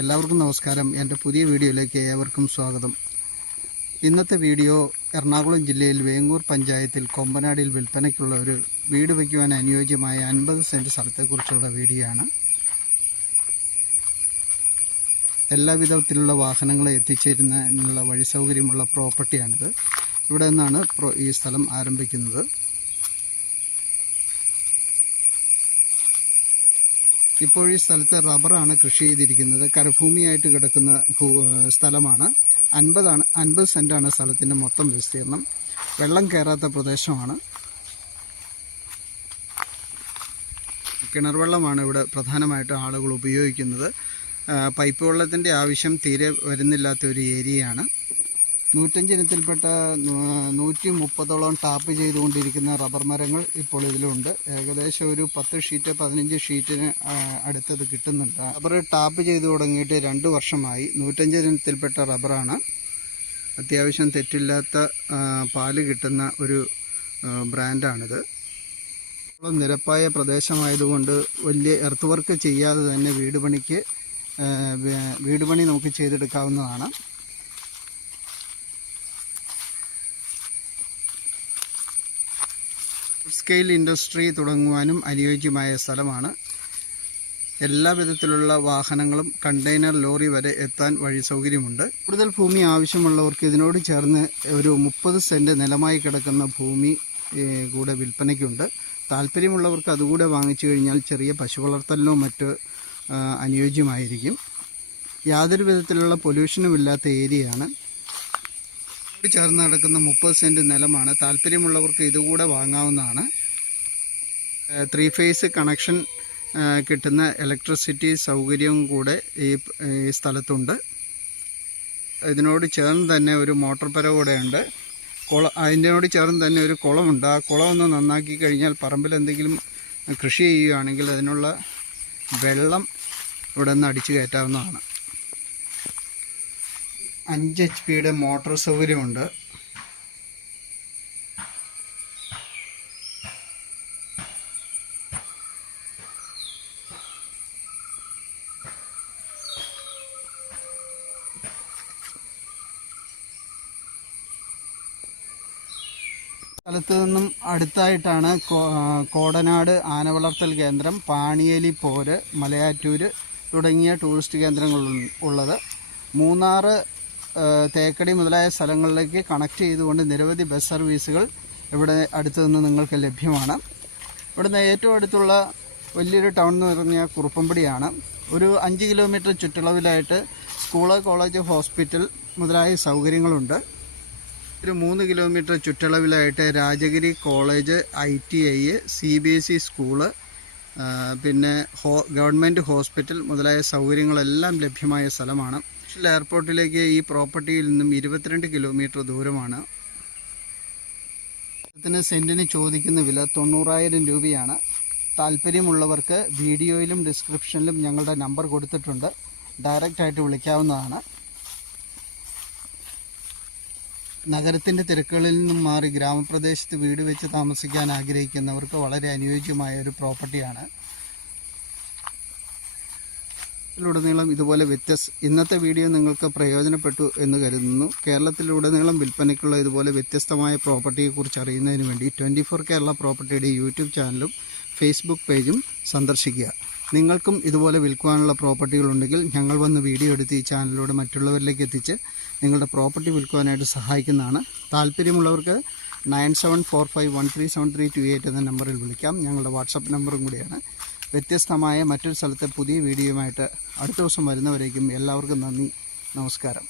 എല്ലാവർക്കും നമസ്കാരം. എന്റെ പുതിയ വീഡിയോയിലേക്ക് ഏവർക്കും സ്വാഗതം. ഇന്നത്തെ വീഡിയോ എറണാകുളം ജില്ലയിൽ വേങ്ങൂർ പഞ്ചായത്തിൽ കൊമ്പനാടിയിൽ വിൽപ്പനയ്ക്കുള്ള ഒരു വീട് വയ്ക്കുവാൻ അനുയോജ്യമായ അൻപത് സെന്റ് സ്ഥലത്തെക്കുറിച്ചുള്ള വീഡിയോ ആണ്. എല്ലാ വിധത്തിലുള്ള വാഹനങ്ങളെ എത്തിച്ചേരുന്നതിനുള്ള വഴി സൗകര്യമുള്ള പ്രോപ്പർട്ടിയാണിത്. ഇവിടെ നിന്നാണ് ഈ സ്ഥലം ആരംഭിക്കുന്നത്. ഇപ്പോൾ ഈ സ്ഥലത്ത് റബ്ബറാണ് കൃഷി ചെയ്തിരിക്കുന്നത്. കരഭൂമിയായിട്ട് കിടക്കുന്ന ഭൂ സ്ഥലമാണ്. അൻപതാണ് അൻപത് സെന്റാണ് സ്ഥലത്തിന്റെ മൊത്തം വിസ്തീർണം. വെള്ളം കയറാത്ത പ്രദേശമാണ്. കിണർ വെള്ളമാണ് ഇവിടെ പ്രധാനമായിട്ടും ആളുകൾ ഉപയോഗിക്കുന്നത്. പൈപ്പ് വെള്ളത്തിന്റെ ആവശ്യം തീരെ വരുന്നില്ലാത്ത ഒരു ഏരിയയാണ്. നൂറ്റഞ്ച് ഇനത്തിൽപ്പെട്ട നൂറ്റി മുപ്പതോളം ടാപ്പ് ചെയ്തുകൊണ്ടിരിക്കുന്ന റബ്ബർ മരങ്ങൾ ഇപ്പോൾ ഇതിലുണ്ട്. ഏകദേശം ഒരു പത്ത് ഷീറ്റ് പതിനഞ്ച് ഷീറ്റിന് അടുത്തത് കിട്ടുന്നുണ്ട്. റബ്ബർ ടാപ്പ് ചെയ്തു തുടങ്ങിയിട്ട് രണ്ട് വർഷമായി. നൂറ്റഞ്ച് ഇനത്തിൽപ്പെട്ട റബ്ബറാണ്. അത്യാവശ്യം തെറ്റില്ലാത്ത പാൽ കിട്ടുന്ന ഒരു ബ്രാൻഡാണിത്. നിരപ്പായ പ്രദേശമായതുകൊണ്ട് വലിയ എർത്ത് വർക്ക് ചെയ്യാതെ തന്നെ വീട് പണിക്ക് വീട് പണി നമുക്ക് ചെയ്തെടുക്കാവുന്നതാണ്. സ്കെയിൽ ഇൻഡസ്ട്രി തുടങ്ങുവാനും അനുയോജ്യമായ സ്ഥലമാണ്. എല്ലാ വിധത്തിലുള്ള വാഹനങ്ങളും കണ്ടെയ്നർ ലോറി വരെ എത്താൻ വഴി സൗകര്യമുണ്ട്. കൂടുതൽ ഭൂമി ആവശ്യമുള്ളവർക്ക് ഇതിനോട് ചേർന്ന് ഒരു മുപ്പത് സെന്റ് നിലമായി കിടക്കുന്ന ഭൂമി കൂടെ വിൽപ്പനയ്ക്കുണ്ട്. താല്പര്യമുള്ളവർക്ക് അതുകൂടെ വാങ്ങിച്ചു കഴിഞ്ഞാൽ ചെറിയ പശു വളർത്തലിനോ മറ്റ് അനുയോജ്യമായിരിക്കും. യാതൊരു വിധത്തിലുള്ള പൊല്യൂഷനും ഇല്ലാത്ത ഏരിയയാണ്. ചേർന്ന് നടക്കുന്ന മുപ്പത് സെന്റ് നിലമാണ്. താല്പര്യമുള്ളവർക്ക് ഇതുകൂടെ വാങ്ങാവുന്നതാണ്. ത്രീ ഫേസ് കണക്ഷൻ കിട്ടുന്ന ഇലക്ട്രിസിറ്റി സൗകര്യവും കൂടെ ഈ സ്ഥലത്തുണ്ട്. ഇതിനോട് ചേർന്ന് തന്നെ ഒരു മോട്ടോർ പെര കൂടെ ഉണ്ട് കുളം അതിനോട് ചേർന്ന് തന്നെ ഒരു കുളമുണ്ട്. ആ കുളം ഒന്ന് നന്നാക്കി കഴിഞ്ഞാൽ പറമ്പിൽ എന്തെങ്കിലും കൃഷി ചെയ്യുകയാണെങ്കിൽ അതിനുള്ള വെള്ളം ഇവിടെ നിന്ന് അടിച്ചു കയറ്റാവുന്നതാണ്. അഞ്ച് എച്ച് പിയുടെ മോട്ടോർ സൗകര്യമുണ്ട്. സ്ഥലത്ത് നിന്നും അടുത്തായിട്ടാണ് കോടനാട് ആന വളർത്തൽ കേന്ദ്രം പാണിയേലി പോര് മലയാറ്റൂര് തുടങ്ങിയ ടൂറിസ്റ്റ് കേന്ദ്രങ്ങൾ ഉള്ളത്. മൂന്നാറ് തേക്കടി മുതലായ സ്ഥലങ്ങളിലേക്ക് കണക്ട് ചെയ്തുകൊണ്ട് നിരവധി ബസ് സർവീസുകൾ ഇവിടെ അടുത്തു നിന്ന് നിങ്ങൾക്ക് ലഭ്യമാണ്. ഇവിടുന്ന് ഏറ്റവും അടുത്തുള്ള വലിയൊരു ടൗൺ എന്ന് പറഞ്ഞാൽ കുറുപ്പമ്പടിയാണ്. ഒരു അഞ്ച് കിലോമീറ്റർ ചുറ്റളവിലായിട്ട് സ്കൂൾ കോളേജ് ഹോസ്പിറ്റൽ മുതലായ സൗകര്യങ്ങളുണ്ട്. ഒരു മൂന്ന് kilometre ചുറ്റളവിലായിട്ട് Rajagiri college I T I C B S E school പിന്നെ ഹോ ഗവൺമെന്റ് ഹോസ്പിറ്റൽ മുതലായ സൗകര്യങ്ങളെല്ലാം ലഭ്യമായ സ്ഥലമാണ്. നാഷണൽ എയർപോർട്ടിലേക്ക് ഈ പ്രോപ്പർട്ടിയിൽ നിന്നും ഇരുപത്തിരണ്ട് കിലോമീറ്റർ ദൂരമാണ്. ഇതിന് സെന്റിന് ചോദിക്കുന്ന വില തൊണ്ണൂറായിരം രൂപയാണ്. താല്പര്യമുള്ളവർക്ക് വീഡിയോയിലും ഡിസ്ക്രിപ്ഷനിലും ഞങ്ങളുടെ നമ്പർ കൊടുത്തിട്ടുണ്ട്. ഡയറക്റ്റായിട്ട് വിളിക്കാവുന്നതാണ്. നഗരത്തിന്റെ തിരക്കുകളിൽ നിന്നും മാറി ഗ്രാമപ്രദേശത്ത് വീട് വെച്ച് താമസിക്കാൻ ആഗ്രഹിക്കുന്നവർക്ക് വളരെ അനുയോജ്യമായ ഒരു പ്രോപ്പർട്ടിയാണ്. ിലുടനീളം ഇതുപോലെ വ്യത്യസ്ത ഇന്നത്തെ വീഡിയോ നിങ്ങൾക്ക് പ്രയോജനപ്പെട്ടു എന്ന് കരുതുന്നു. കേരളത്തിലുടനീളം വിൽപ്പനയ്ക്കുള്ള ഇതുപോലെ വ്യത്യസ്തമായ പ്രോപ്പർട്ടിയെക്കുറിച്ച് അറിയുന്നതിന് വേണ്ടി ട്വന്റി ഫോർ കേരള പ്രോപ്പർട്ടിയുടെ യൂട്യൂബ് ചാനലും ഫേസ്ബുക്ക് പേജും സന്ദർശിക്കുക. നിങ്ങൾക്കും ഇതുപോലെ വിൽക്കുവാനുള്ള പ്രോപ്പർട്ടികളുണ്ടെങ്കിൽ ഞങ്ങൾ വന്ന് വീഡിയോ എടുത്ത് ഈ ചാനലിലൂടെ മറ്റുള്ളവരിലേക്ക് എത്തിച്ച് നിങ്ങളുടെ പ്രോപ്പർട്ടി വിൽക്കുവാനായിട്ട് സഹായിക്കുന്നതാണ്. താല്പര്യമുള്ളവർക്ക് nine seven four five one three seven three two eight എന്ന നമ്പറിൽ വിളിക്കാം. ഞങ്ങളുടെ വാട്സപ്പ് നമ്പറും കൂടിയാണ്. വ്യത്യസ്തമായ മറ്റൊരു സ്ഥലത്തെ പുതിയ വീഡിയോയുമായിട്ട് അടുത്ത ദിവസം വരുന്നവരേക്കും എല്ലാവർക്കും നന്ദി നമസ്കാരം.